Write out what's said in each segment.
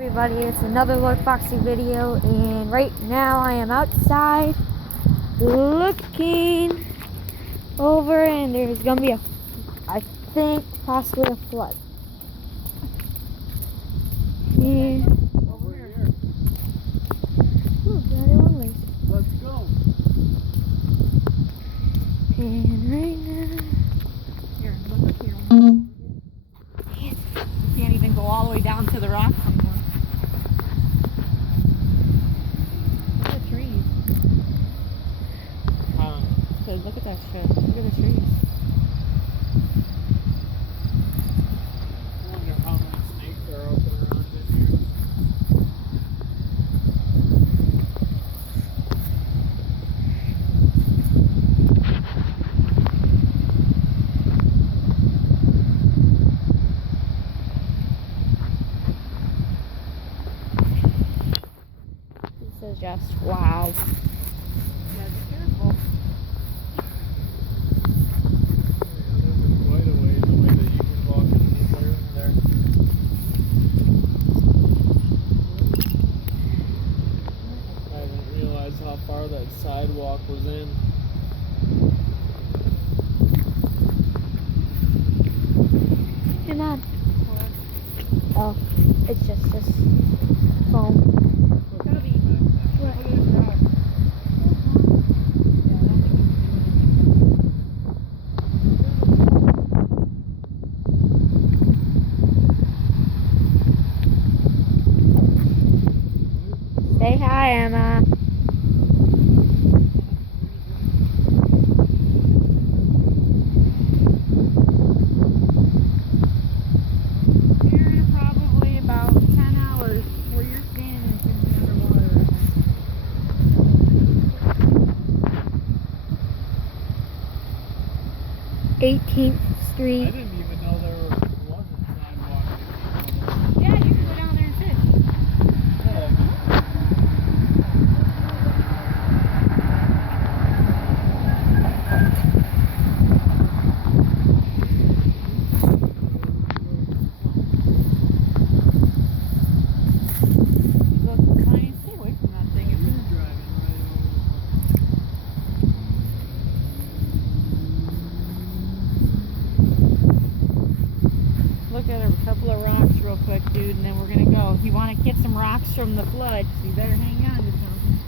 Everybody, it's another Lord Foxy video, and right now I am outside looking over, and there's gonna be I think, possibly a flood. And over here. Ooh, got it one way. Let's go. And right now, Here, look up here. yes. You can't even go all the way down to the rocks anymore. Look at the trees. So look at that shit. Look at the trees. I wonder how many snakes are up and around in here. This is just wow. Yeah, be careful. There's quite a ways away that you can walk in there. I didn't realize how far that sidewalk was in. Come on. Oh, it's just foam. It's gotta be. Look at this rock. Say hi, Emma. Here in probably about 10 hours where you're standing, it's gonna be underwater. 18th I Street. didn't even know there was a sidewalk. Yeah, you can go down there and fish. Look, Connie, stay away from that thing. You're driving Look at a couple of rocks real quick, dude, and then we're gonna go. If you want to get some rocks from the flood, so you better hang on to something.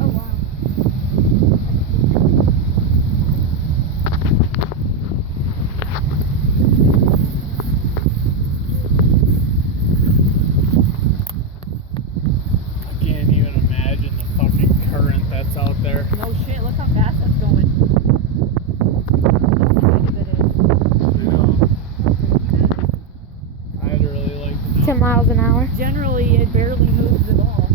Oh wow. I can't even imagine the fucking current that's out there. No shit. Look how fast that's going. You know, I'd really like to know. 10 miles an hour. Generally, it barely moves at all.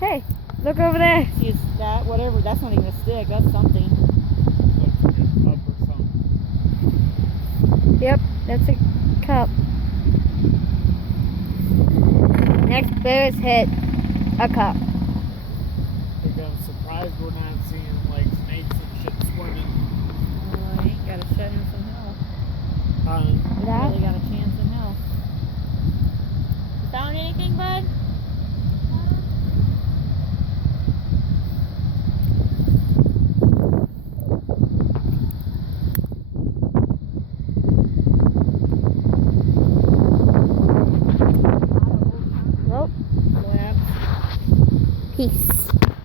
Hey, look over there. See, it's that whatever. That's not even a stick. That's something. Looks like a cup or something. Yep, that's a cup. Next bear's hit a cup. Like, I'm surprised we're not seeing like snakes and shit swimming. Oh, I ain't got a shed in some hell. Um, We That? really got a chance in hell. You found anything, bud? Well, Labs. peace.